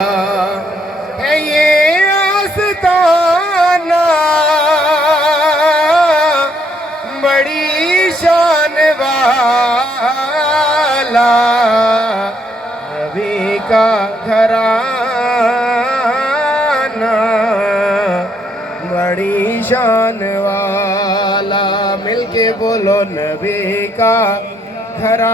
ہے یہ آستانہ بڑی شان والا نبی کا گھرانہ بڑی شان والا مل کے بولو نبی کا گھرانہ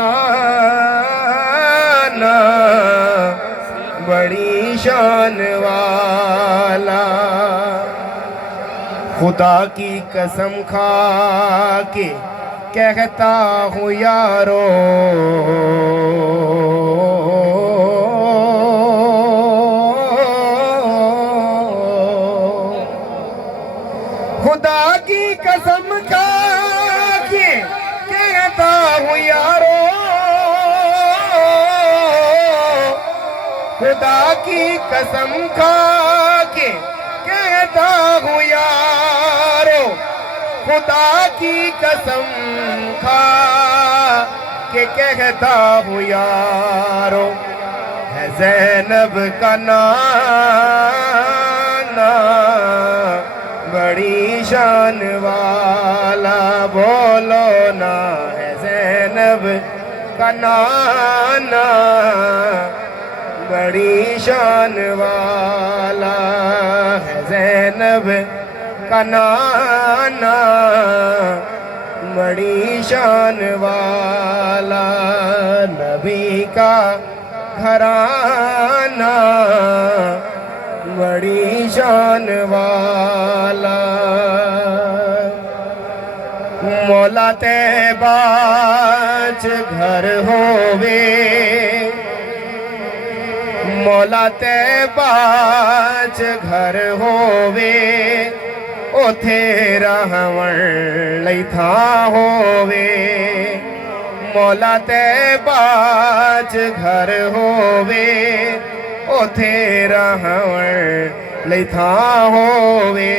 بڑی شان والا خدا کی قسم کھا کے کہتا ہوں یارو خدا کی قسم کھا کے کہتا ہوں یارو خدا کی قسم کھا کے کہتا ہوں یارو خدا کی قسم کھا کے کہتا ہوں یارو ہے زینب کا نانا بڑی شان والا بولو نا ہے زینب کا نانا بڑی شان والا ہے زینب کا نانا بڑی شان والا نبی کا گھرانہ بڑی شان والا مولا تیباچ گھر ہووے مولا تیباچ گھر ہووے اوتھے رہون لئی تھا ہووے مولا تیباچ گھر ہووے اوتھے رہون لئی تھا ہووے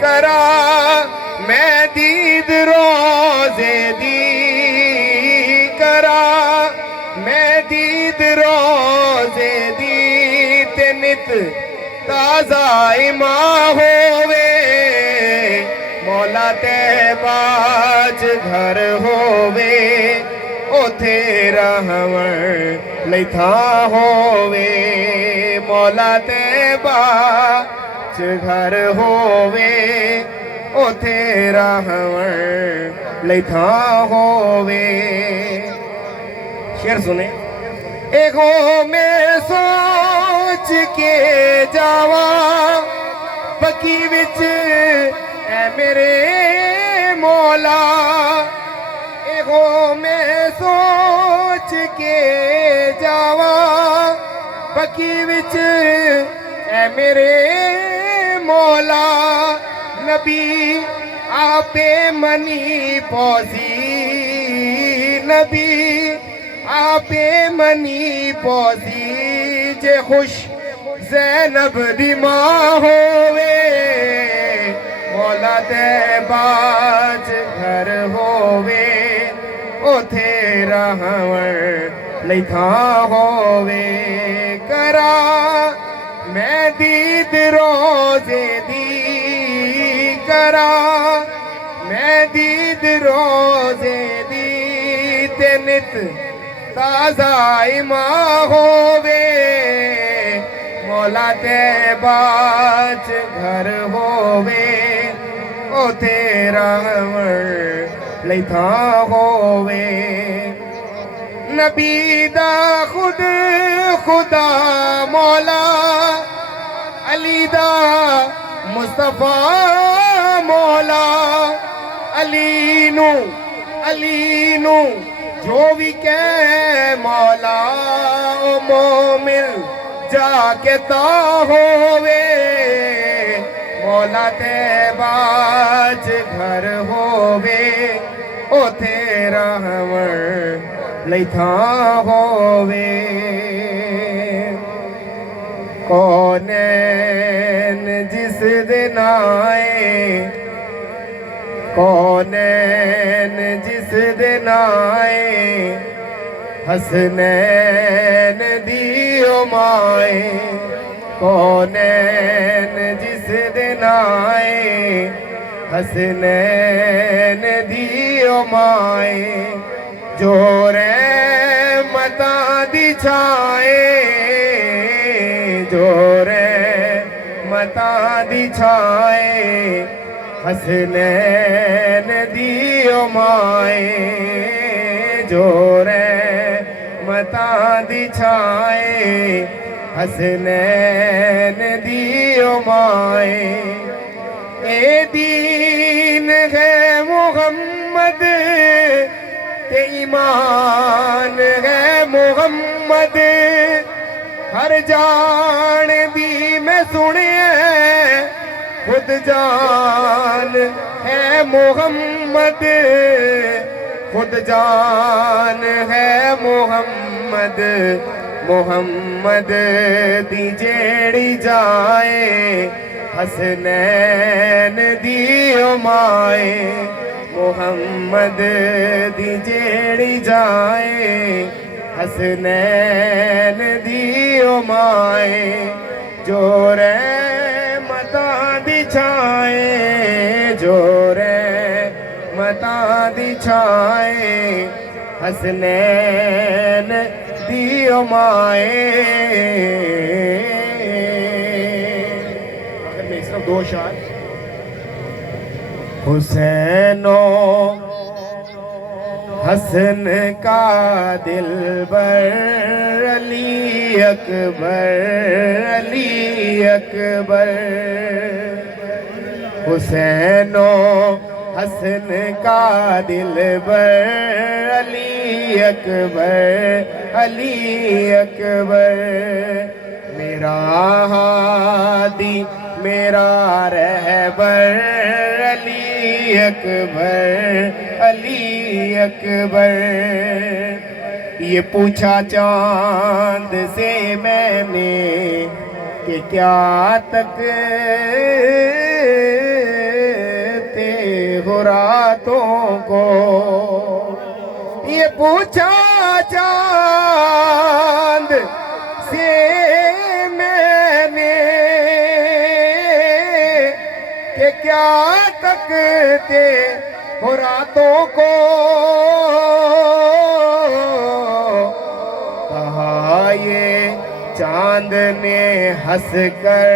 کرا میں دید روزے دی کرا میں دید روزے دی تے نت تازہ ماں ہووے مولا تیباچ گھر ہووے اوتھے رہون لئی تھا ہووے مولا تیباچ گھر ہووے اوتھے رہون لئی تھا ہووے شعر سنیں ایک میں سوچ کے جاواں پکی وچ اے میرے مولا ایک میں سوچ کے جاواں پکی وچ اے میرے مولا نبی آپے منی پوزی نبی آپے منی پوزی جے خوش زینب دی ماں ہووے مولا تیباچ گھر ہووے اوتھے رہون لئی تھا ہووے کرا میں دید روزے دی کرا میں دید روزے دی تے نت تازہ ماں ہووے مولا تیباچ گھر ہووے اوتھے رہون لئی تھا ہووے نبی دا خود خدا مولا علی دا مصطفیٰ مولا علی نو جو بھی کہے مولا او مومن جا کے تا ہووے مولا تیباچ گھر ہووے اوتھے رہون لئی تھا ہووے کونین جس دن آئے کونین جس دن آئے حسنین دیو مائے کونین جس دن آئے حسنین دیو مائے جو رحمتاں دی چھائے جو رحمتاں دی چھائے حسنین دیو مائے جو رحمتاں دی چھائے حسنین دیو مائے اے دین ہے محمد تے ایمان ہے محمد ہر جان بھی میں سنے خود جان ہے محمد خود جان ہے محمد محمد دی جیڑی جائے حسنین دیو مائے محمد دی جیڑی جائے حسنین دیو مائے جو رحمتاں دی چھائے جو رحمتاں دی چھائے حسنین دیو مائے آخر میں صرف دو شعر حسین و حسن کا دلبر علی اکبر علی اکبر حسین و حسن کا دلبر علی اکبر علی اکبر میرا ہادی میرا رہبر علی اکبر علی اکبر یہ پوچھا چاند سے میں نے کہ کیا تک ہو راتوں کو یہ پوچھا چاند سے میں نے کہ کیا تکتے ہو راتوں کو کہا یہ چاند نے ہنس کر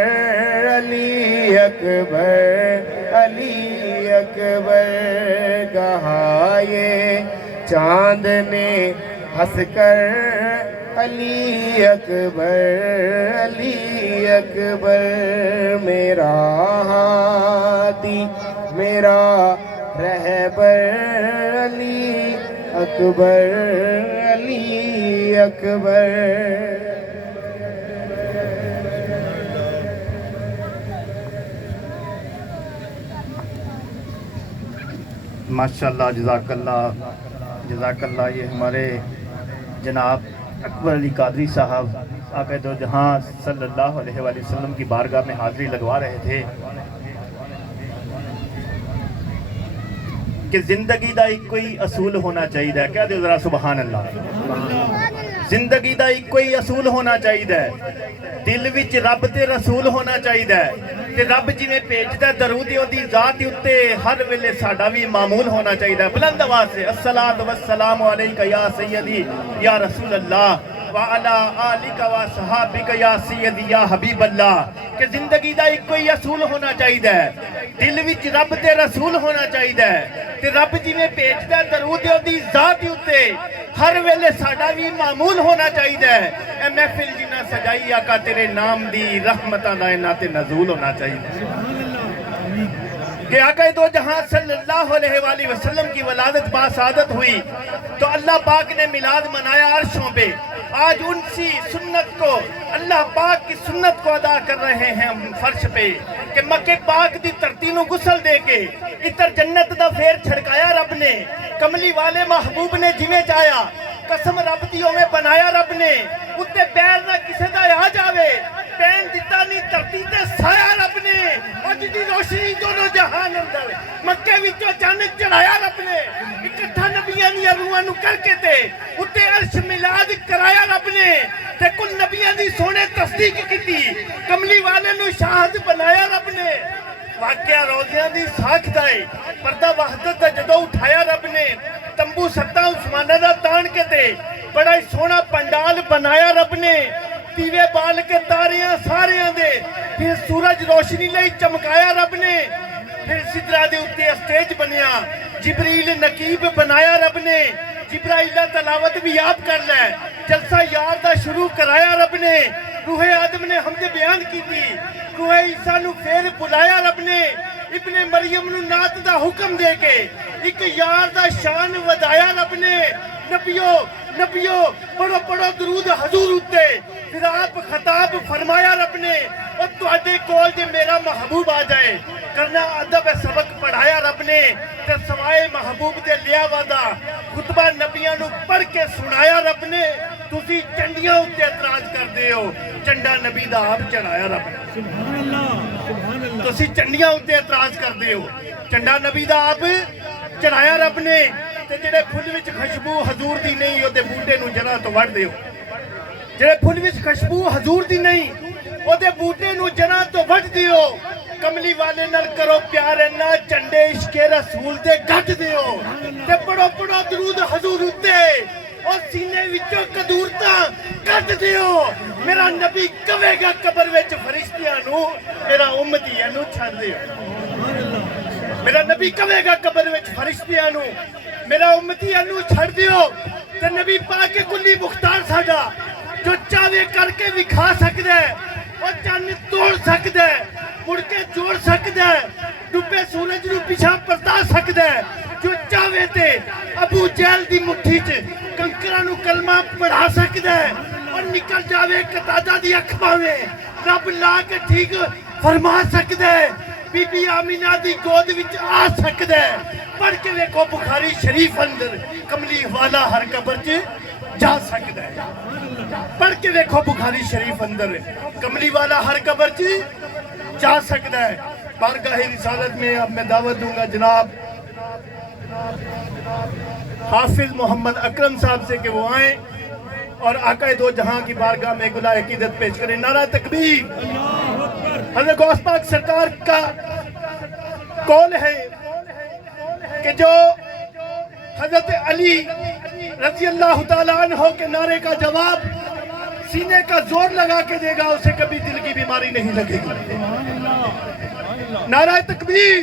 علی اکبر علی اکبر کہا یہ چاند نے ہنس کر علی اکبر علی اکبر میرا ہادی میرا رہبر علی اکبر علی اکبر ماشاءاللہ جزاک اللہ یہ ہمارے جناب اکبر علی قادری صاحب آقا دو جہاں صلی اللہ علیہ وآلہ وسلم کی بارگاہ میں حاضری لگوا رہے تھے کہ زندگی دا ایک کوئی اصول ہونا چاہیے کیا دے ذرا سبحان اللہ زندگی دا ایک کوئی اصول ہونا چاہیے دل وچ رب تے رسول ہونا چاہیے تے رب جی میں بھیجدا درود دی ذات اتے ہر ویلے ساڈا بھی معمول ہونا چاہیے بلند آواز سے الصلاۃ والسلام علیک یا سیدی یا رسول اللہ وعلا آلک و صحابک یا سیدی یا حبیب اللہ کہ زندگی دا ایک کوئی اصول ہونا چاہیے دل وچ رب تے رسول ہونا چاہیے تے رب جی میں بھیجدا درود دی ذات اتے ہر ویلے ساڈا بھی معمول ہونا چاہیے اے محفل جنہ سجائی آقا تیرے نام دی رحمتاں دا انہاں تے نزول ہونا چاہیے کہ آقا دو جہاں صلی اللہ علیہ وآلہ وسلم کی ولادت باسعادت ہوئی تو اللہ پاک نے میلاد منایا عرشوں پہ آج ان سی سنت کو اللہ پاک کی سنت کو ادا کر رہے ہیں ہم فرش پہ کہ مکہ پاک دی ترتینوں غسل دے کے اتر جنت دا پھیر چھڑکایا رب نے کملی والے محبوب نے جویں چاہیا قسم رب دیوں میں بنایا رب نے اتے پیر نہ کسے دا آ جاوے پین دیتا نہیں دھرتی تے سایا رب نے اج دی روشنی دونوں جہان اندر مکے وچوں چن چڑھایا رب نے اکٹھا نبیاں دی روحاں نو کر کے تے اتے عرش میلاد کرایا رب نے تے کل نبیاں دی سونے تصدیق کی کملی والے نو شاہد بنایا رب نے واقعہ روزیاں دی ساکھ ہے پردہ وحدت دا جدو اٹھایا رب نے تمبو ستا عثمانہ دا تان کے تے بڑا ہی سونا پنڈال بنایا رب نے دیوے بال کے تاریاں ساریاں دے پھر سورج روشنی لئی چمکایا رب نے پھر سدرہ دے اتے اسٹیج بنیا جبریل نقیب بنایا رب نے جبرائیل دا تلاوت بھی یاد کر لے جلسہ یار دا شروع کرایا رب نے روح آدم نے حمد بیان کی تھی روح عیسیٰ نو پھر بلایا رب نے ابن مریم نو نات دا حکم دے کے ایک یار دا شان ودایا رب نے نبیو پڑھو درود حضور ہوتے پھر آپ خطاب فرمایا رب نے اور تواڈے کول جے میرا محبوب آ جائے کرنا ادب سبق پڑھایا رب نے تے سوائے محبوب دے لیا وعدہ خطبہ نبیاں نو پڑھ کے سنایا رب نے تسی چنڈیاں اتے اعتراض کر دے ہو چنڈا نبی دا آپ چڑھایا رب نے سبحان اللہ تسی چنڈیاں اتے اعتراض کر دے ہو چنڈا نبی دا آپ چڑھایا رب نے تے جڑے پھل وچ خوشبو حضور دی نہیں او تے بوٹے نو جڑاں تو وڈ دیو جڑے پھل وچ خوشبو حضور دی نہیں او تے بوٹے نو جڑاں تو وڈ دیو کملی والے نال کرو پیار نہ چنڈے عشق رسول دے گھٹ دیو تے پڑھو درود حضور اتے اور سینے وچوں قدورتاں کٹ دیو میرا نبی کہے گا قبر وچ فرشتیاں نو میرا امتیاں نو چھڑ دیو میرا نبی کہے گا قبر وچ فرشتیاں نو میرا امتیاں نو چھڑ دیو تے نبی پاک کے کلی مختار ساڈا جو چاہے کر کے وکھا سکدا ہے اور چن توڑ سکدا ہے مڑ کے جوڑ سکدا ہے ڈوبے سورج نو پیچھا پرتا سکدا ہے جو چاہے تے ابو جہل دی مٹھی چ کنکراں نو کلمہ پڑھا سکدا ہے اور نکل جاوے قطادہ دی اکھ پاویں رب لا کے ٹھیک فرما سکدا ہے بی بی آمینہ دی گود وچ آ سکدا ہے پڑھ کے ویکھو بخاری شریف اندر کملی والا ہر قبر چ جا سکدا ہے پڑھ کے ویکھو بخاری شریف اندر کملی والا ہر قبر چ جا سکتا ہے بارگاہ رسالت میں اب میں دعوت دوں گا جناب حافظ محمد اکرم صاحب سے کہ وہ آئیں اور آقا دو جہاں کی بارگاہ میں گلہ عقیدت پیش کریں نعرہ تکبیر حضرت غوث پاک سرکار کا قول ہے کہ جو حضرت علی رضی اللہ تعالیٰ عنہ کے نعرے کا جواب سینے کا زور لگا کے دے گا اسے کبھی دل کی بیماری نہیں لگے گی نعرہ تکبیر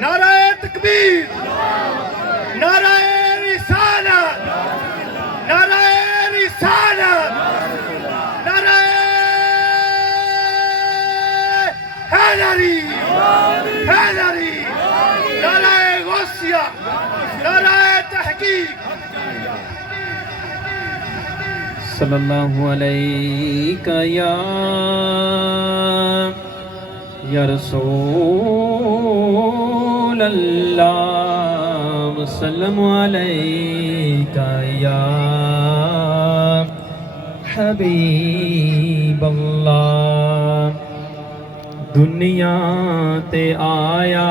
نعرہ تکبیر نعرہ رسالت نعرہ رسالت نعرہ حیدری حیدری نعرہ غوثیہ نعرہ تحقیق صلی اللہ علیہ یا رسول اللہ وسلم علیہ یا حبیب اللہ دنیا تے آیا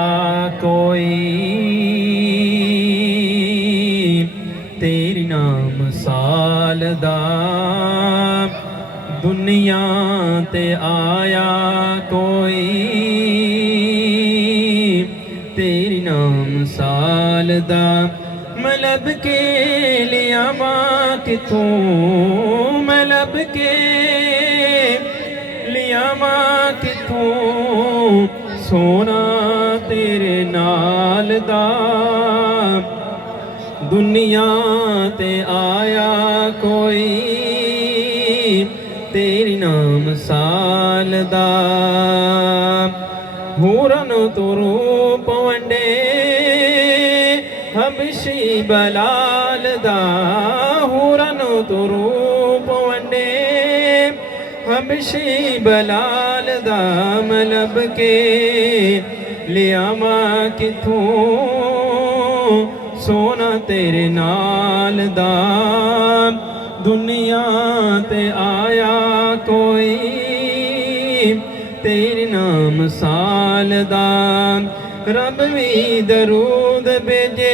کوئی تیری نام سال دا دنیا تے آیا کوئی تیری نام سال دا ملب کے لیا ماں کتوں ملب کے لیا ماں کتوں سونا تیرے نال دا دنیا تے آیا کوئی تیری نام سال دا ہورن تو روپ ونڈے حبشی بلال دا ہورن تو روپ ونڈے حبشی بلال دا ملب کے لیا ماں کتوں سونا تیرے نال دا دنیا تے آیا کوئی تیرے نام سال دا رب بھی درود بھیجے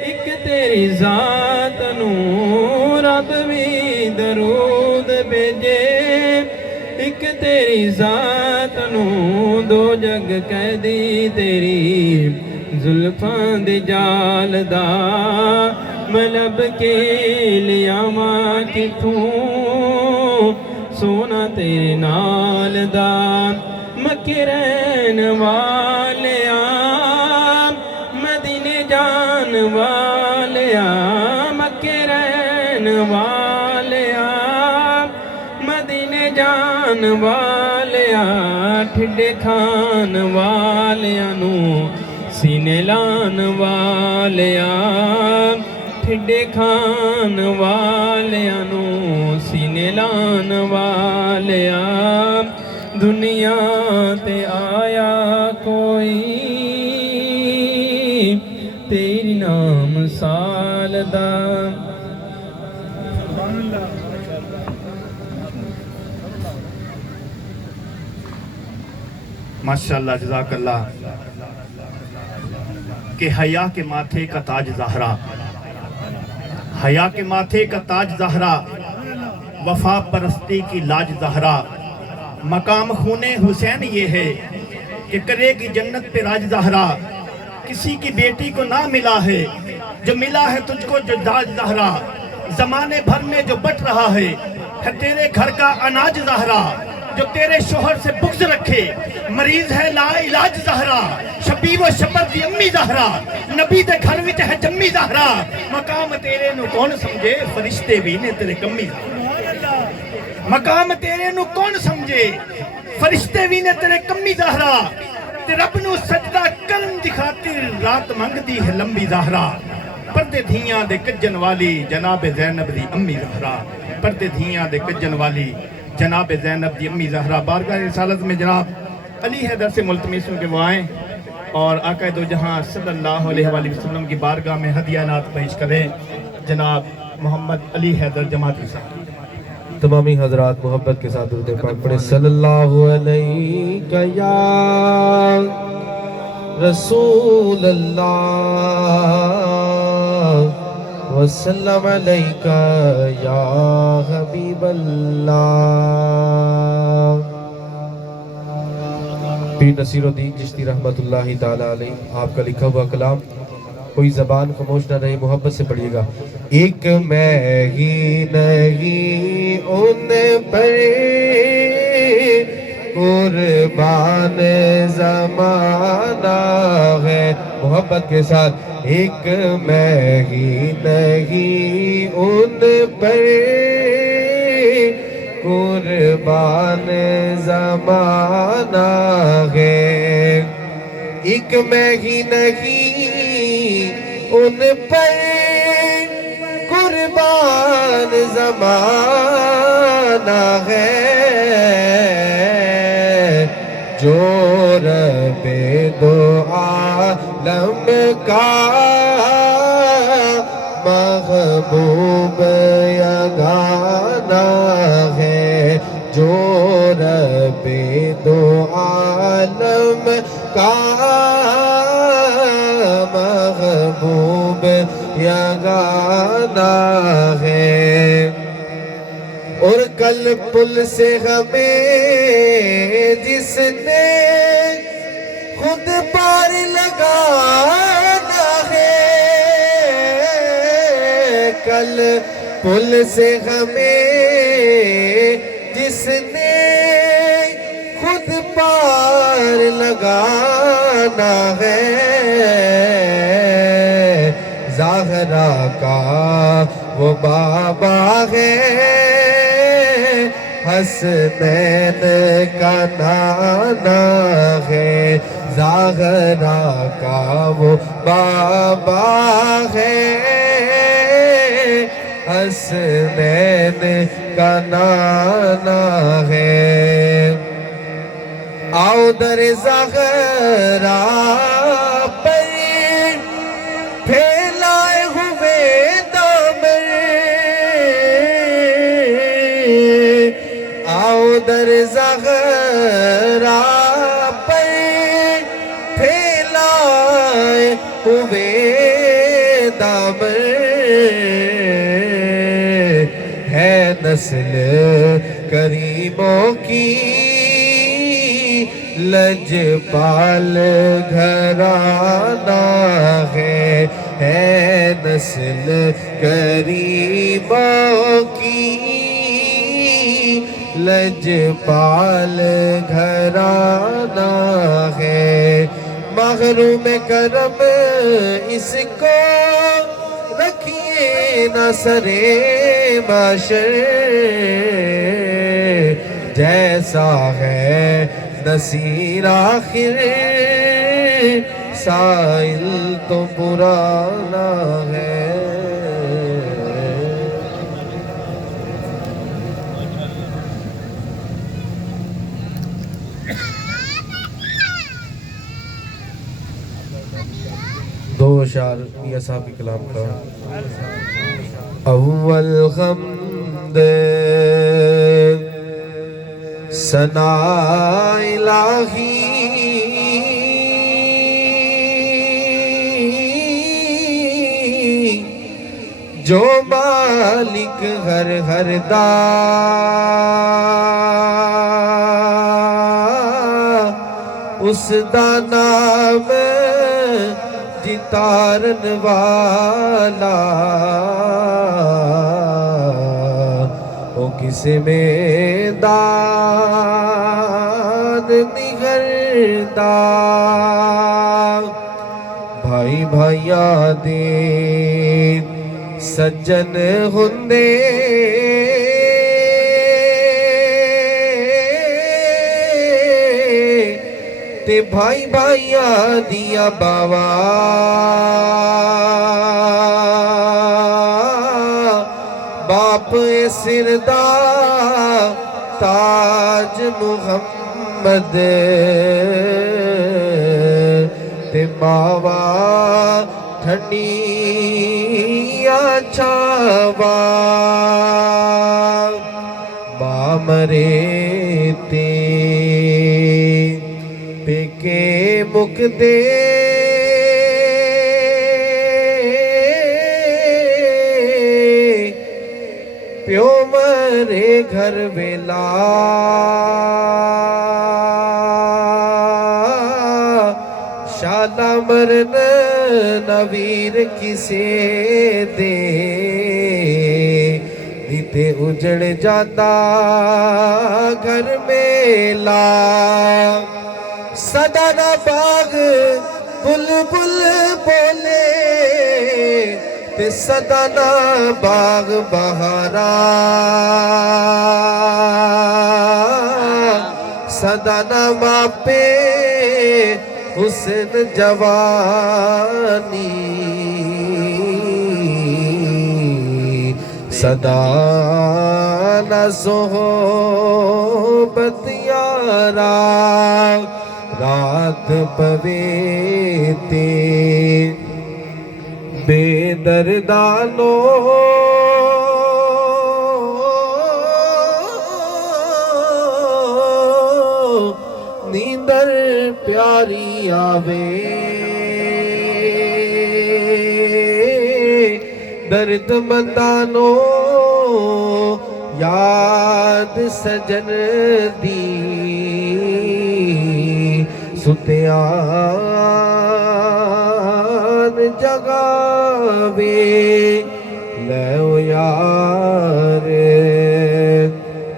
ایک تیری ذات نو رب درود بھیجے ایک تیری ذات نو دو جگ قیدی تیری زلفاں دے جال دا میں لب کے لیاواں کتھوں سونا تیرے نال دا مکے رہن والیا مدینے جان والیا مکے رہن والیا مدینے جان والیا ٹھڈے کھان والیا نو سینے لان والیا ٹھڈے کھان والیا نو سینے لان والیا دنیا تے آیا کوئی تیری نام سال دا ماشاءاللہ جزاک اللہ کہ حیا کے ماتھے کا تاج زہرا حیا کے ماتھے کا تاج زہرا وفا پرستی کی لاج زہرا مقام خون حسین یہ ہے کہ کرے گی جنت پہ راج زہرا کسی کی بیٹی کو نہ ملا ہے جو ملا ہے تجھ کو جو داج زہرا زمانے بھر میں جو بٹ رہا ہے تیرے گھر کا اناج زہرا جو تیرے شوہر سے بغض رکھے مریض ہے لا علاج زہرا شبی و شبر دی امی زہرا نبی دے گھر وچ ہے جمی زہرا مقام تیرے نو کون سمجھے فرشتے بھی نے تیرے کمی زہرا مقام تیرے نو کون سمجھے فرشتے بھی نے تیرے کمی زہرا تے رب نو سجدہ کرن دی خاطر رات منگدی ہے لمبی زہرا پردے دھیاں دے کجن والی جناب زینب دی امی زہرا پردے دھیاں دے کجن والی جناب زینب دی امی زہرا بارگاہ رسالت میں جناب علی حیدر سے ملتمس ہوں کہ وہ آئیں اور آقا دو جہاں صلی اللہ علیہ وآلہ وسلم کی بارگاہ میں ہدیہ نات پیش کریں جناب محمد علی حیدر جماعتی صاحب تمامی حضرات محبت کے ساتھ درود پاک پڑھیں صلی اللہ علیہ یا رسول اللہ وسلم علیہ یا حبیب اللہ پیر نصیر الدین چشتی رحمت اللہ تعالیٰ علیہ آپ کا لکھا ہوا کلام کوئی زبان خاموش نہ رہے محبت سے پڑھیے گا ایک میں ہی نہیں ان پر قربان زمانہ ہے محبت کے ساتھ ایک میں ہی نہیں ان پر قربان زمانہ ہے ایک میں ہی نہیں ان پر قربان زمانہ ہے جو رب دو عالم کا محبوب یگانہ ہے جو رب دو عالم کا محبوب یگانہ ہے اور کل پل سے ہمیں جس نے خود پار لگانا ہے کل پل سے ہمیں جس نے خود پار لگانا ہے زہرا کا وہ بابا ہے حسنین کا نانا ہے زہرا کا وہ بابا ہے حسنین کا نانا ہے آؤ در زہرا پر پھیلائے ہوئے دامن آؤ در زہرا پر پھیلائے ہوئے دامن ہے نسل کریموں کی لجپال گھرانہ ہے نسل کریموں کی لجپال گھرانہ ہے محروم کرم اس کو رکھیے نہ سرے معاشر جیسا ہے نصیر آخر سائل تو پرانا ہے دو اشعار میاں صاحب کے کلام کا اول غمد ثنا الہی جو مالک ہر دا اس دا نام جتارن والا او کسے میدان نگردا بھائی بھائیا دے سجن ہندے تے بھائی بھائیا دیا باوا باپ سردا تاج محمد تے ماوا ٹھنڈی چھاوا ماں مرے تے پیکے مک دے پیو مرے گھر ویلا شالا مرن نویر کسے دے نیتے اجڑ جاتا گھر میلا سدانا باغ بل بل بولے تے سدانا باغ بہارا سدانا ماپے حسن جوانی صدا نہ صحبت یارا رات پویتے بے دردانو نیندر پیاری آوے درد مندانو یاد سجن دی ستیان جگاوے لیو یار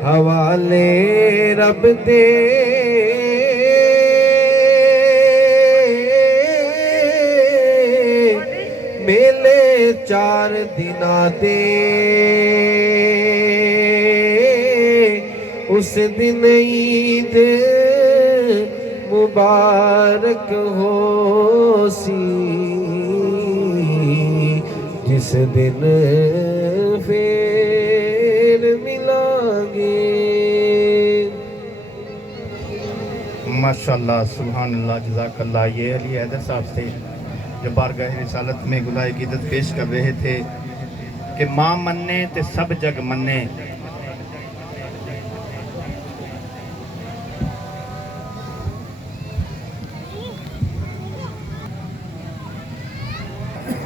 حوالے رب دے میلے چار دنا دے اس دن عید مبارک ہو سی جس دن پھر ملیں گے ماشاءاللہ سبحان اللہ جزاک اللہ یہ علی حیدر صاحب تھے جو بارگاہ رسالت میں گلائے عقیدت پیش کر رہے تھے کہ ماں مننے تے سب جگ مننے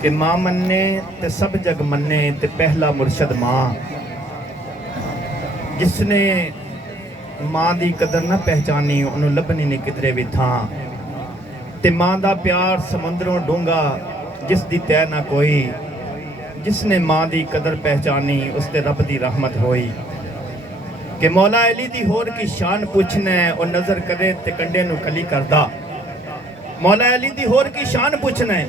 کہ ماں مننے تے سب جگ مننے تے پہلا مرشد ماں جس نے ماں دی قدر نہ پہچانی انہوں لبنی نہیں کدرے بھی تھاں تے ماں دا پیار سمندروں ڈونگا جس دی تے نہ کوئی جس نے ماں دی قدر پہچانی اس تے رب دی رحمت ہوئی کہ مولا علی دی ہور کی شان پوچھنے اور نظر کرے تے کنڈے نو کلی کردہ مولا علی دی ہور کی شان پوچھنے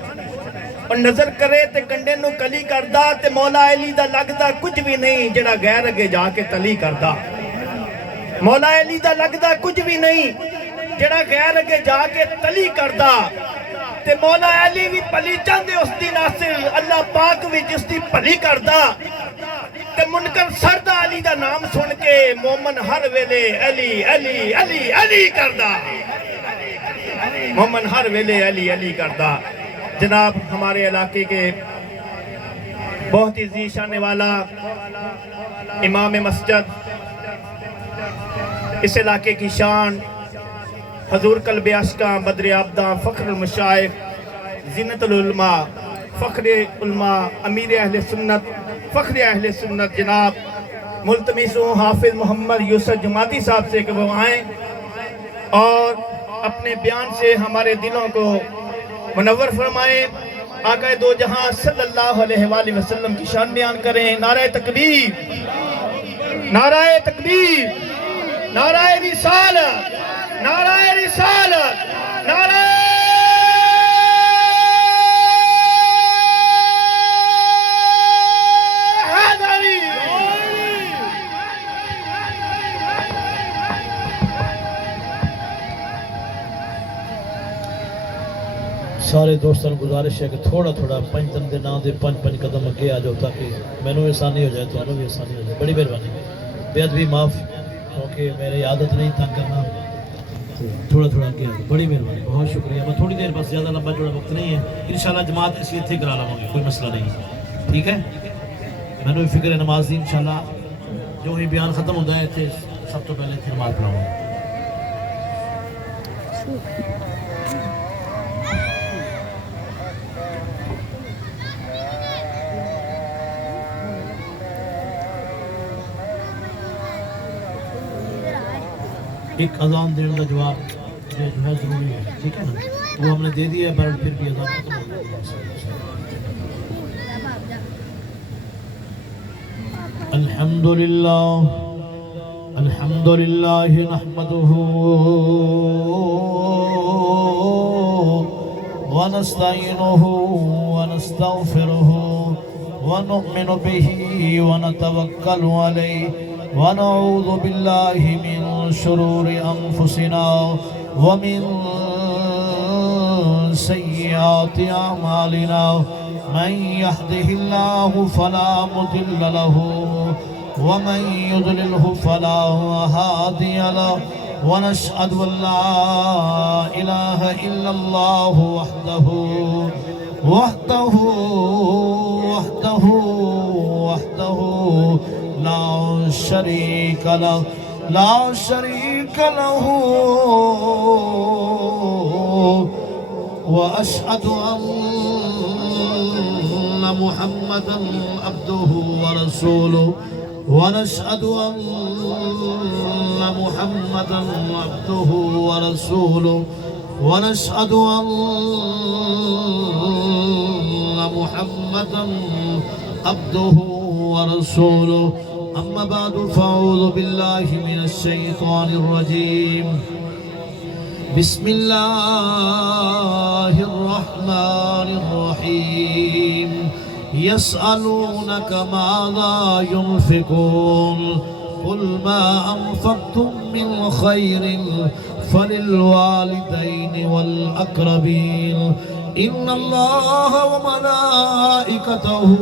اور نظر کرے تے کنڈے نو کلی کردہ تے مولا علی دا لگدا کچھ بھی نہیں جڑا غیر اگے جا کے تلی کردہ مولا علی دا لگدا کچھ بھی نہیں جڑا غیر اگے جا کے تلی کردہ تے مولا علی بھی پلی چاندے اس دی ناصر اللہ پاک بھی جس دی پلی کردہ تے منکر سردہ علی دا نام سن کے مومن ہر ویلے علی علی علی علی کردہ مومن ہر ویلے علی علی کردہ جناب ہمارے علاقے کے بہت ہی ذیشانے والا امام مسجد اس علاقے کی شان حضور قلب عشقاں بدر عابداں فخر المشائخ زینت العلماء فخر علماء امیر اہل سنت فخر اہل سنت جناب ملتمس ہوں حافظ محمد یوسف جماعتی صاحب سے کہ وہ آئیں اور اپنے بیان سے ہمارے دلوں کو منور فرمائیں آقا دو جہاں صلی اللہ علیہ وآلہ وسلم کی شان بیان کریں نعرہ تکبیر نعرہ تکبیر نعرہ رسالت نعرہ رسالت نعرہ حیدری سارے دوستان گزارش ہے کہ تھوڑا تھوڑا پنج تن دے نام دے پنج قدم اگے آ جاؤ تاکہ میں نے آسانی ہو جائے تو انہوں بھی آسانی ہو جائے بڑی مہربانی بے ادبی معاف کیونکہ میری عادت نہیں تنگ کرنا تھوڑا تھوڑا اگے آ جاؤ بڑی مہربانی بہت شکریہ میں تھوڑی دیر بس زیادہ لمبا جوڑا وقت نہیں ہے انشاءاللہ جماعت اس لیے اتنے کرا لوں گے کوئی مسئلہ نہیں ٹھیک ہے میں نے فکر نماز دی انشاءاللہ جو ہی بیان ختم ہوتا ہے اتنے سب تو پہلے اتنے نماز پڑھاؤں گا ایک اذان دینے کا جواب جو ہے ضروری ہے ٹھیک ہے نا وہ ہم نے دے دیا ہے پر پھر بھی اذان ختم ہو گیا الحمد للہ نحمده ونستعینه ونستغفره ونؤمن به ونتوکل علیہ ونعوذ باللہ من شرور انفسنا ومن سیئات اعمالنا من يهده الله فلا مضل له ومن يضلله فلا هادي له ونشهد ان لا اله الا الله وحده لا شريك له وأشهد أن محمدا عبده ورسوله ونشهد أن محمدا عبده ورسوله ونشهد أن محمدا عبده ورسوله أما بعد فأعوذ بالله من الشيطان الرجيم بسم الله الرحمن الرحيم يسألونك ماذا ينفقون قل ما أنفقتم من خير فللوالدين والأقربين إن الله وملائكته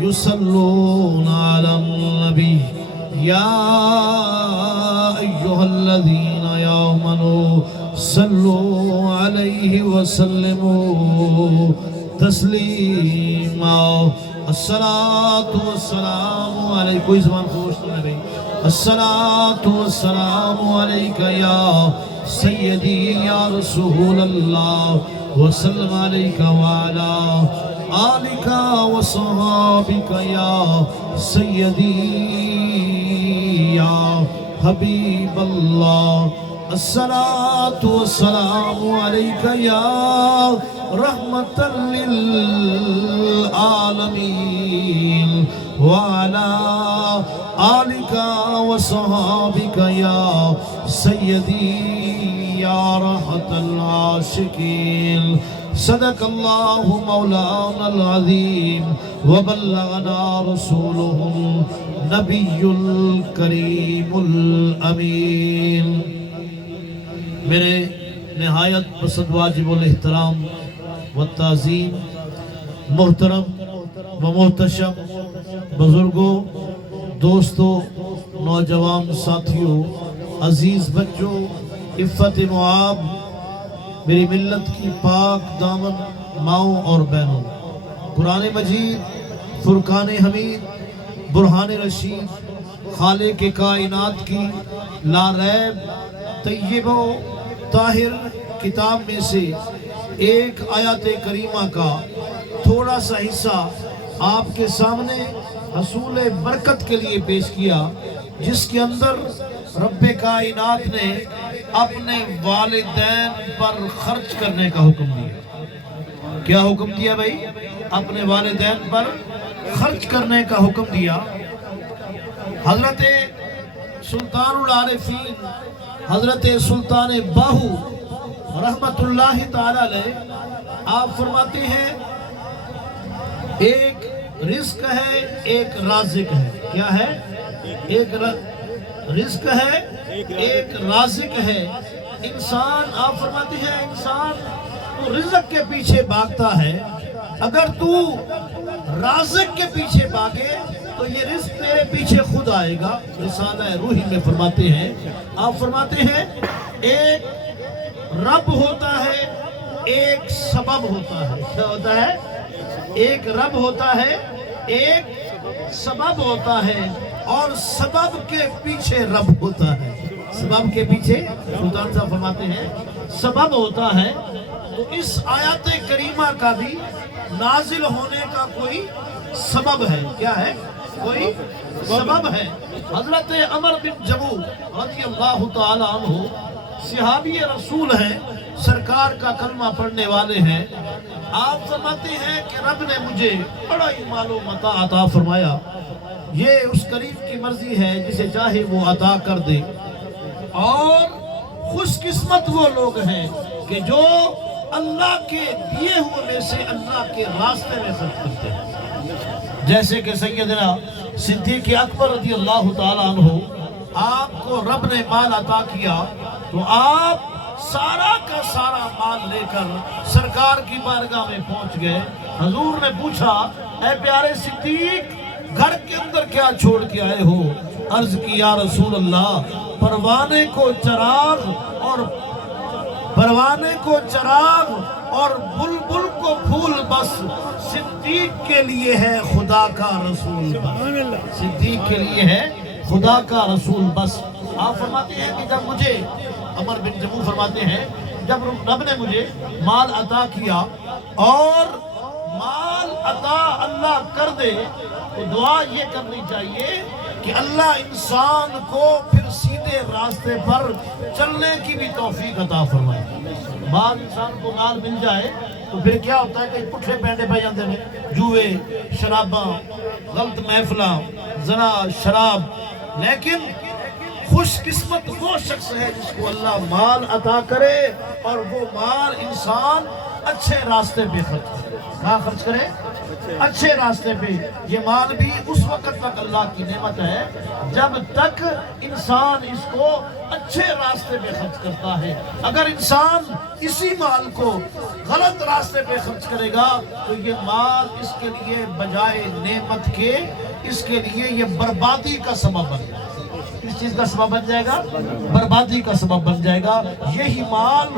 يصلون على النبي يا أيها الذين آمنوا صلوا عليه وسلموا تسليما الصلاة والسلام عليك کوئی زبان خوش تو نہیں الصلاة والسلام عليك يا سيدي يا رسول الله وسلم عليك وعلى آلك وصحابك يا سيدي حبیب اللہ الصلاة والسلام علیک یا رحمتا للعالمین وعلا آلک وصحابک یا سیدی یا راحت العاشقین صدق اللہ مولانا العظیم وبلغنا رسولہ نبی الکریم الامین۔ میرے نہایت پسند واجب الاحترام و تعظیم محترم و محتشم بزرگوں، دوستوں، نوجوان ساتھیوں، عزیز بچوں، عفت نعاب، میری ملت کی پاک دامن ماؤں اور بہنوں، قرآن مجید، فرقان حمید، برہان رشید، خالق کائنات کی لا ریب طیب و طاہر کتاب میں سے ایک آیات کریمہ کا تھوڑا سا حصہ آپ کے سامنے حصول برکت کے لیے پیش کیا، جس کے اندر رب کائنات نے اپنے والدین پر خرچ کرنے کا حکم دیا۔ کیا حکم دیا بھائی؟ اپنے والدین پر خرچ کرنے کا حکم دیا۔ حضرت سلطان العارفین حضرت سلطان باہو رحمت اللہ تعالی علیہ آپ فرماتے ہیں ایک رزق ہے، ایک رازق ہے۔ کیا ہے؟ ایک رزق ہے، ایک رازق ہے۔ انسان، آپ فرماتے ہیں، انسان تو رزق کے پیچھے بھاگتا ہے، اگر تو رازق کے پیچھے بھاگے تو یہ رزق تیرے پیچھے خود آئے گا۔ رسالہ روحی میں فرماتے ہیں، آپ فرماتے ہیں ایک رب ہوتا ہے، ایک سبب ہوتا ہے۔ کیا ہوتا ہے؟ ایک رب ہوتا ہے، ایک سبب ہوتا ہے، اور سبب کے پیچھے رب ہوتا ہے۔ سبب کے پیچھے سلطان صاحب فرماتے ہیں سبب ہوتا ہے۔ تو اس آیات کریمہ کا بھی نازل ہونے کا کوئی سبب ہے۔ کیا ہے؟ کوئی سبب ہے۔ حضرت عمر بن جموح رضی اللہ تعالی عنہ صحابی رسول ہیں، سرکار کا کلمہ پڑھنے والے ہیں۔ آپ فرماتے ہیں کہ رب نے مجھے بڑا ہی مال و متاع عطا فرمایا، یہ اس کریم کی مرضی ہے، جسے چاہے وہ عطا کر دے، اور خوش قسمت وہ لوگ ہیں کہ جو اللہ کے دیے ہوئے میں سے اللہ کے راستے میں خرچ کرتے ہیں۔ جیسے کہ سیدنا صدیق اکبر رضی اللہ تعالیٰ عنہ، آپ کو رب نے مال عطا کیا تو آپ سارا کا سارا مال لے کر سرکار کی بارگاہ میں پہنچ گئے۔ حضور نے پوچھا، اے پیارے صدیق، گھر کے اندر کیا چھوڑ کے آئے ہو؟ عرض کی، یا رسول اللہ، پروانے کو چراغ اور بلبل کو پھول، بس صدیق کے لیے ہے خدا کا رسول بس۔ صدیق کے لیے ہے خدا کا رسول بس۔ آپ فرماتے ہیں کہ جب مجھے، عمر بن جموح فرماتے ہیں، جب رب نے مجھے مال عطا کیا اور مال عطا اللہ کر دے تو دعا یہ کرنی چاہیے کہ اللہ انسان کو پھر سیدھے راستے پر چلنے کی بھی توفیق عطا فرمائے۔ بعض انسان کو مال مل جائے تو پھر کیا ہوتا ہے کہ پٹھے پینڈے پہ جاندے ہیں، جوئے، شراباں، غلط محفلاں، زنا، شراب۔ لیکن خوش قسمت وہ شخص ہے جس کو اللہ مال عطا کرے اور وہ مال انسان اچھے راستے پہ خرچ کرے۔ کہاں خرچ کرے؟ اچھے راستے پہ۔ یہ مال بھی اس وقت تک اللہ کی نعمت ہے جب تک انسان اس کو اچھے راستے پہ خرچ کرتا ہے۔ اگر انسان اسی مال کو غلط راستے پہ خرچ کرے گا تو یہ مال اس کے لیے بجائے نعمت کے اس کے لیے یہ بربادی کا سبب بن جائے گا۔ کس چیز کا سبب بن جائے گا؟ بربادی کا سبب بن جائے گا۔ یہی مال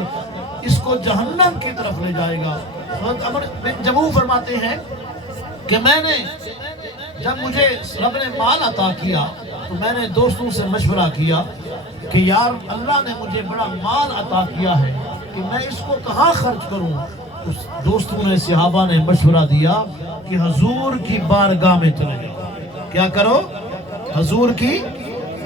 اس کو جہنم کی طرف لے جائے گا۔ عمر بن جموح فرماتے ہیں کہ میں نے، جب مجھے رب نے مال عطا کیا تو میں نے دوستوں سے مشورہ کیا کہ یار اللہ نے مجھے بڑا مال عطا کیا ہے کہ میں اس کو کہاں خرچ کروں۔ اس دوستوں نے، صحابہ نے مشورہ دیا کہ حضور کی بارگاہ میں چلے جاؤ۔ کیا کرو؟ حضور کی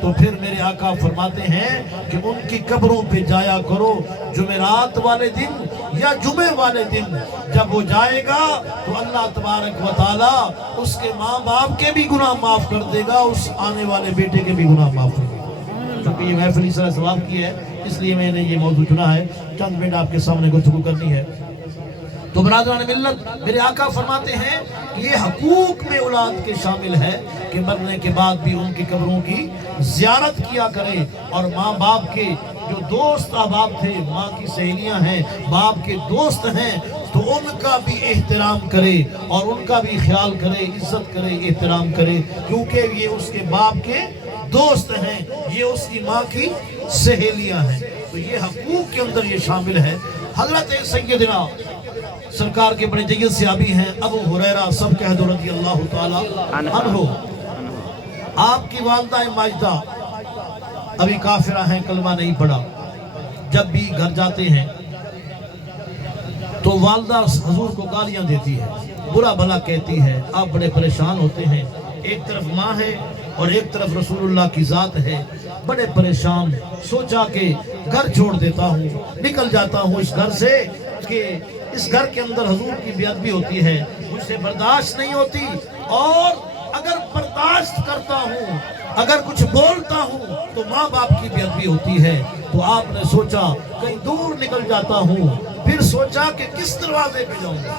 تو پھر میرے آقا فرماتے ہیں کہ ان کی قبروں پہ جایا کرو جمعرات والے دن یا جمعے والے دن. جب وہ جائے گا تو اللہ تبارک و تعالی اس کے ماں باپ کے بھی گناہ معاف کر دے گا, اس آنے والے بیٹے کے بھی گناہ معاف کر دے گا. چونکہ یہ محفل اس طرح ثواب کی ہے اس لیے میں نے یہ موضوع چنا ہے, چند منٹ آپ کے سامنے گفتگو کرنی ہے. تو برادران ملت, میرے آقا فرماتے ہیں کہ یہ حقوق میں اولاد کے شامل ہے کہ مرنے کے بعد بھی ان کی قبروں کی زیارت کیا کرے, اور ماں باپ کے جو دوست احباب تھے, ماں کی سہیلیاں ہیں, باپ کے دوست ہیں, تو ان کا بھی احترام کرے اور ان کا بھی خیال کرے, عزت کرے, احترام کرے, کیونکہ یہ اس کے باپ کے دوست ہیں, یہ اس کی ماں کی سہیلیاں ہیں. تو یہ حقوق کے اندر یہ شامل ہے. حضرت سیدنا سرکار کے بڑے جید صحابی ہیں ابو ہریرہ سب کہہ دو رضی اللہ تعالی عنہ. آپ کی والدہ ماجدہ ابھی کافرہ ہیں, کلمہ نہیں پڑھا. جب بھی گھر جاتے ہیں تو والدہ حضور کو گالیاں دیتی ہے, برا بھلا کہتی ہے, آپ بڑے پریشان ہوتے ہیں. ایک طرف ماں ہے اور ایک طرف رسول اللہ کی ذات ہے, بڑے پریشان. سوچا کہ گھر چھوڑ دیتا ہوں, نکل جاتا ہوں اس گھر سے, کہ اس گھر کے اندر حضور کی بے ادبی ہوتی ہے, مجھ سے برداشت نہیں ہوتی, اور اگر برداشت کرتا ہوں, اگر کچھ بولتا ہوں تو ماں باپ کی بے ادبی ہوتی ہے. تو آپ نے سوچا کہیں دور نکل جاتا ہوں. پھر سوچا کہ کس دروازے پہ جاؤں گا,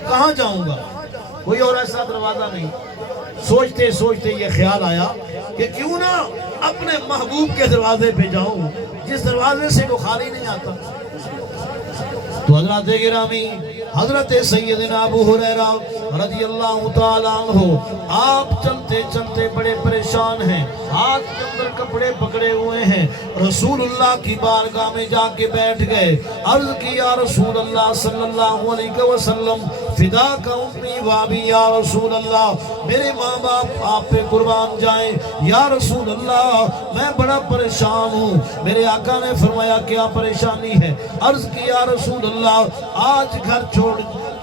کہاں جاؤں گا, کوئی اور ایسا دروازہ نہیں. سوچتے سوچتے یہ خیال آیا کہ کیوں نہ اپنے محبوب کے دروازے پہ جاؤں, جس دروازے سے وہ خالی نہیں آتا. تو حضرات گرامی, حضرت سیدنا ابو ہریرہ رضی اللہ تعالیٰ عنہ آپ چلتے چلتے بڑے پریشان ہیں, ہاتھ کے اندر کپڑے پکڑے ہوئے ہیں, رسول اللہ کی بارگاہ میں جا کے بیٹھ گئے. عرض کی یا رسول اللہ صلی اللہ علیہ وسلم, فدا کا امی وابی یا رسول اللہ, میرے ماں باپ آپ پہ قربان جائیں یا رسول اللہ, میں بڑا پریشان ہوں. میرے آقا نے فرمایا کیا پریشانی ہے؟ عرض کی یا رسول اللہ, آج گھر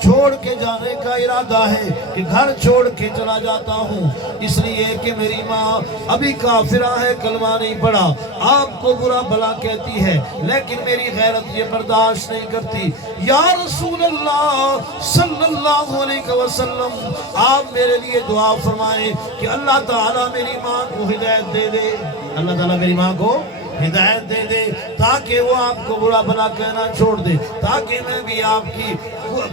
چھوڑ کے جانے کا ارادہ ہے کہ گھر چھوڑ کے چلا جاتا ہوں, اس لیے کہ میری ماں ابھی کافرہ ہے, کلمہ نہیں پڑھا, آپ کو برا بھلا کہتی ہے, لیکن میری غیرت یہ برداشت نہیں کرتی. یا رسول اللہ صلی اللہ علیہ وسلم, آپ میرے لیے دعا فرمائیں کہ اللہ تعالیٰ میری ماں کو ہدایت دے دے, اللہ تعالیٰ میری ماں کو ہدایت دے دے, تاکہ وہ آپ کو برا بھلا کہنا چھوڑ دے, تاکہ میں بھی آپ کی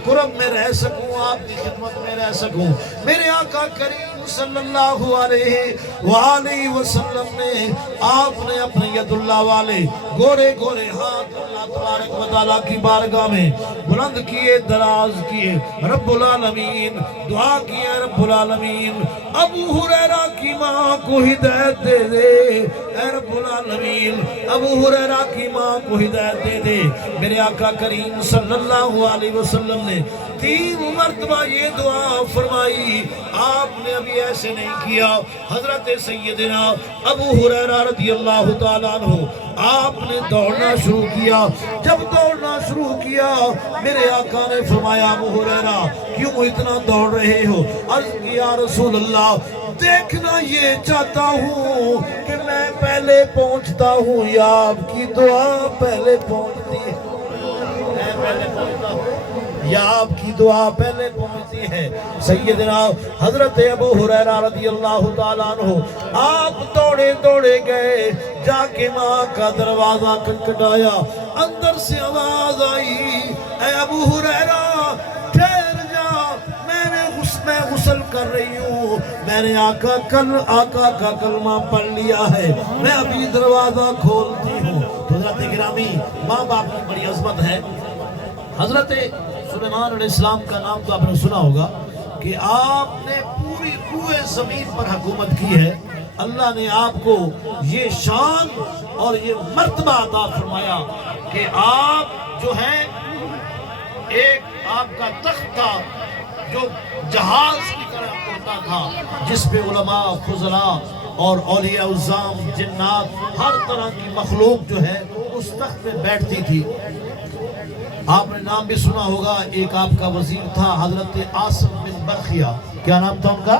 قرب میں رہ سکوں, آپ کی خدمت میں رہ سکوں. میرے آقا کریم صلی اللہ علیہ وآلہ وسلم نے, آپ نے اپنے ید اللہ والے گورے گورے ہاتھ اللہ تبارک و تعالیٰ کی بارگاہ میں بلند کیے, دراز کیے, رب العالمین دعا کیے, رب العالمین ابو ہریرہ کی ماں کو ہدایت دے دے, اے رب العالمین ابو ہریرہ کی ماں کو ہدایت دے دے. میرے آقا کریم صلی اللہ علیہ وسلم نے 3 مرتبہ یہ دعا فرمائی. آپ نے ابھی ایسے نہیں کیا. حضرت سیدنا ابو ہریرہ رضی اللہ تعالیٰ عنہ, آپ نے دوڑنا شروع کیا. جب دوڑنا شروع کیا, میرے آقا نے فرمایا ابو ہریرہ کیوں اتنا دوڑ رہے ہو؟ عرض کیا رسول اللہ, دیکھنا یہ چاہتا ہوں کہ میں پہلے پہنچتا ہوں یا آپ کی دعا پہلے پہنچتی ہے, میں پہلے پہنچتا ہوں یا آپ کی دعا پہلے پہنچتی ہے. سیدنا حضرت ابو ہریرہ رضی اللہ تعالیٰ عنہ, آپ دوڑے دوڑے گئے, جا کے ماں کا دروازہ کھٹکھٹایا. اندر سے آواز آئی, اے ابو ہریرہ ٹھہر جا, میں غسل کر رہی ہوں, میں نے آقا کا کلمہ پڑھ لیا ہے, میں ابھی دروازہ کھولتی ہوں. تو حضرت گرامی, ماں باپ کی بڑی عظمت ہے. حضرت سلیمان علیہ السلام کا نام تو آپ نے سنا ہوگا کہ آپ نے پوری روئے زمین پر حکومت کی ہے. اللہ نے آپ کو یہ شان اور یہ مرتبہ عطا فرمایا کہ آپ جو ہیں, ایک آپ کا تخت تھا جو جہاز کی طرح اڑتا تھا, جس پہ علماء, فضلاء اور اولیاء الزام, جنات, ہر طرح کی مخلوق جو ہے اس تخت پہ بیٹھتی تھی. آپ نے نام بھی سنا ہوگا, ایک آپ کا وزیر تھا حضرت عاصم بن برخیہ, کیا نام تھا ان کا؟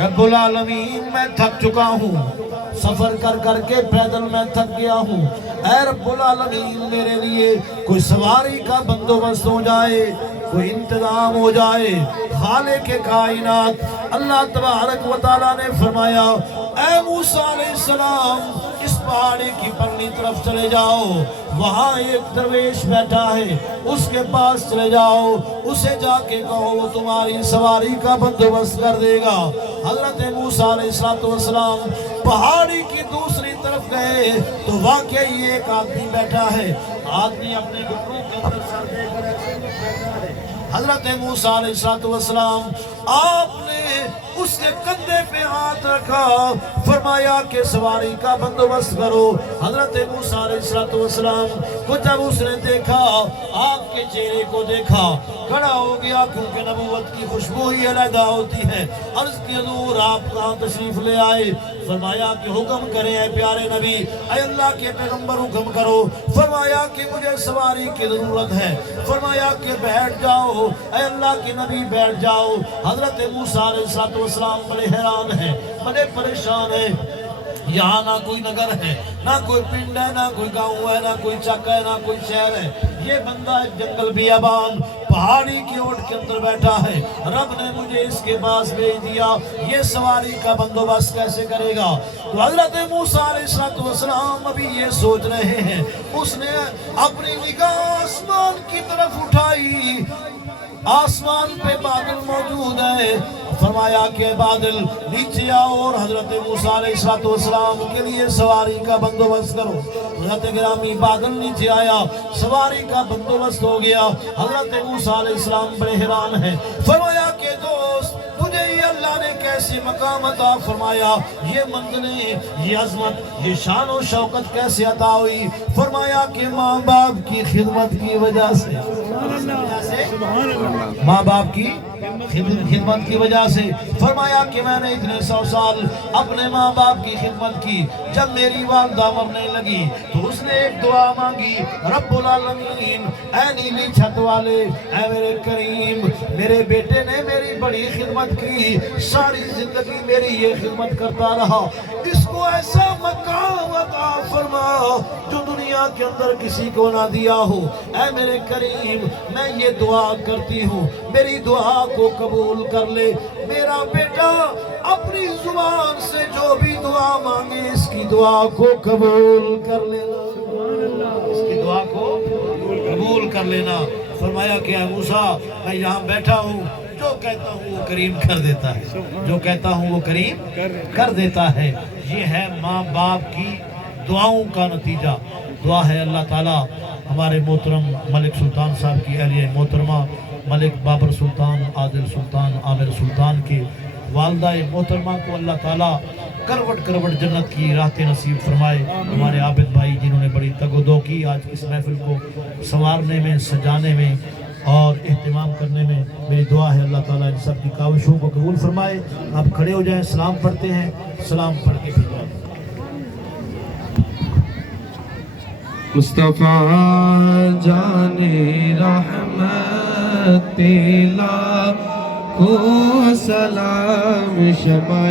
رب العالمین میں تھک چکا ہوں، سفر کر کر کے پیدل میں تھک گیا ہوں، اے رب العالمین میرے لیے کوئی سواری کا بندوبست ہو جائے، کوئی انتظام ہو جائے۔ خالق کائنات اللہ تبارک و تعالیٰ نے فرمایا اے موسیٰ علیہ السلام اس پہاڑی کی پرلی طرف چلے جاؤ، وہاں ایک درویش بیٹھا ہے، اس کے پاس چلے جاؤ، اسے جا کے کہو وہ تمہاری سواری کا بندوبست کر دے گا۔ حضرت موسیٰ علیہ السلام پہاڑی کی دوسری طرف گئے تو واقعی ایک آدمی بیٹھا ہے، آدمی اپنے گھٹنوں کے اندر سر دے کر ایسے بیٹھا ہے۔ حضرت موسیٰ علیہ السلام آپ نے اس کے کندھے پہ ہاتھ رکھا، فرمایا کہ سواری کا بندوبست کرو۔ حضرت موسیٰ علیہ السلام کو جب اس نے دیکھا، آپ کے چہرے کو دیکھا، کھڑا ہو گیا، کیونکہ نبوت کی خوشبو ہی علیحدہ ہوتی ہے۔ عرض کی حضور آپ کہاں تشریف لے آئے؟ فرمایا کہ حکم کریں اے پیارے نبی، اے اللہ کے پیغمبر حکم کرو۔ فرمایا کہ مجھے سواری کی ضرورت ہے۔ فرمایا کہ بیٹھ جاؤ، اے اللہ کے نبی بیٹھ جاؤ۔ حضرت موسیٰ علیہ السلام بڑے حیران ہیں، بڑے پریشان ہیں، یہاں نہ کوئی نگر ہے، نہ کوئی پنڈ ہے، نہ کوئی گاؤں ہے، نہ کوئی چک ہے، نہ کوئی شہر ہے، یہ بندہ ایک جنگل بیابان پہاڑی کی اوٹ کے اندر بیٹھا ہے، رب نے مجھے اس کے پاس بھیج دیا، یہ سواری کا بندوبست کیسے کرے گا؟ تو حضرت موسیٰ علیہ السلام ابھی یہ سوچ رہے ہیں، اس نے اپنی نگاہ آسمان کی طرف اٹھائی، آسمان پہ بادل موجود ہے۔ فرمایا کہ بادل نیچے آؤ اور حضرت موسیٰ علیہ السلام کے لیے سواری کا بندوبست کرو۔ حضرت گرامی بادل نیچے آیا، سواری کا بندوبست ہو گیا۔ حضرت موسیٰ علیہ السلام بڑے حیران ہیں، فرمایا کہ دوست مجھے یہ اللہ نے کیسے مقام عطا فرمایا، یہ منزلیں، یہ عظمت، یہ شان و شوکت کیسے عطا ہوئی؟ فرمایا کہ ماں باپ کی خدمت کی وجہ سے، ماں باپ کی خدمت کی وجہ سے۔ فرمایا کہ میں نے اتنے 100 سال اپنے ماں باپ کی خدمت کی، جب میری والدہ مرنے لگی تو اس نے ایک دعا مانگی، رب العالمین اے نیلی چھت والے، اے میرے کریم، میرے بیٹے نے میری بڑی خدمت کی، ساری زندگی میری یہ خدمت کرتا رہا، اس کو ایسا مقام عطا فرما جو دنیا کے اندر کسی کو نہ دیا ہو۔ اے میرے کریم میں یہ دعا کرتی ہوں، میری دعا کو قبول کر لے، میرا بیٹا اپنی زبان سے جو بھی دعا مانگے اس کی دعا کو قبول کر لینا، اس کی دعا کو قبول کر لینا۔ فرمایا کہ اے موسیٰ میں یہاں بیٹھا ہوں، جو کہتا ہوں وہ کریم کر دیتا ہے، جو کہتا ہوں وہ کریم کر دیتا ہے۔ یہ ہے ماں باپ کی دعاؤں کا نتیجہ۔ دعا ہے اللہ تعالیٰ ہمارے محترم ملک سلطان صاحب کی اہلیہ محترمہ ملک بابر سلطان، عادل سلطان، عامر سلطان کے والدہ محترمہ کو اللہ تعالیٰ کروٹ کروٹ جنت کی راحتیں نصیب فرمائے۔ ہمارے عابد بھائی جنہوں نے بڑی تگ و دو کی آج اس محفل کو سنوارنے میں، سجانے میں اور اہتمام کرنے میں، میری دعا ہے اللہ تعالیٰ ان سب کی کاوشوں کو قبول فرمائے۔ آپ کھڑے ہو جائیں، سلام پڑھتے ہیں، سلام پڑھ کے پھر جائیں۔ مصطفیٰ جان رحمت تیلا کو سلام، شمع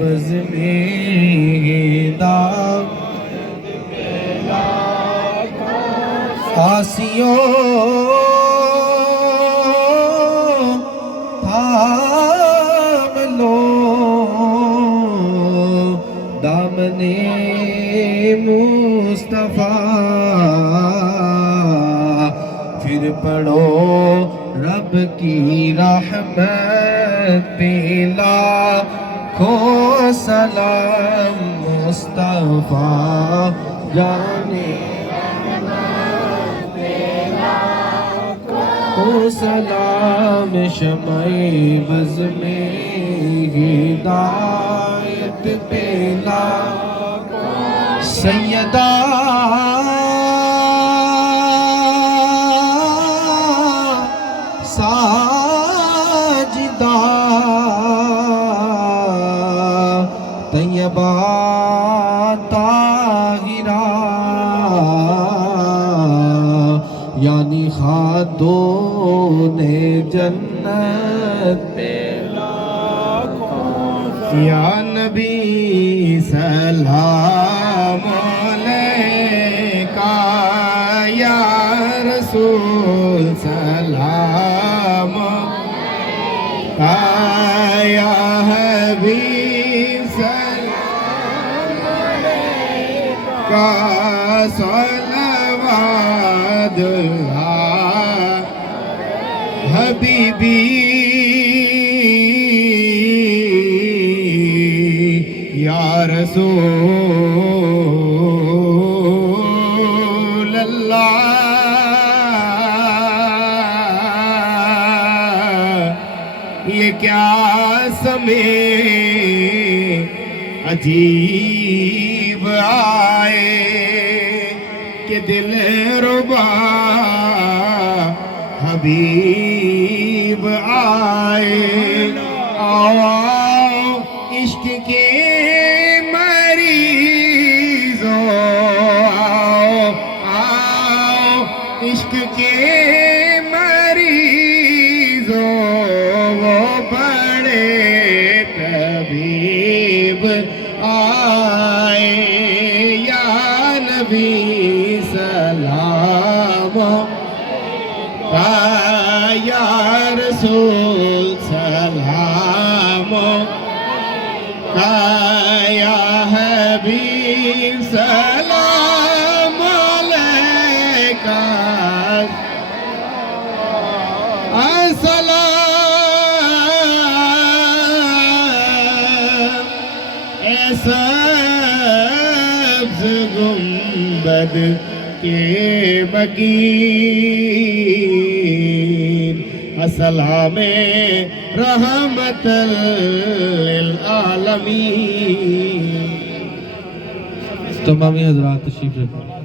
بز میں دام آسیوں تھام لو دامن مصطفیٰ، پھر پڑھو رب کی رحمت پہ لاکھوں سلام، مصطفیٰ جانے لاکھوں سلام، شمع بز میں ہدایت پہ لاکھوں سیدہ ساجدہ طیبہ طاہرہ، یعنی خاتون جنت پہ لاکھوں یا نبی سلام علیکہ یا رسول سلام یا حبیب سلام علیکہ صلوات اللہ حبیبی یا رسول اللہ یہ کیا سمے عجیب آئے کہ دل ربا حبیب آئے آؤ عشق کے مریضوں آؤ عشق کے مریضوں وہ بڑے طبیب آئے یا نبی سلام یا رسول سلام یا حبیب سلام علیکہ السلام اے سبز گنبد کے مکین السلام رحمت للعالمین. تمامی حضرات تشریف رکھیں.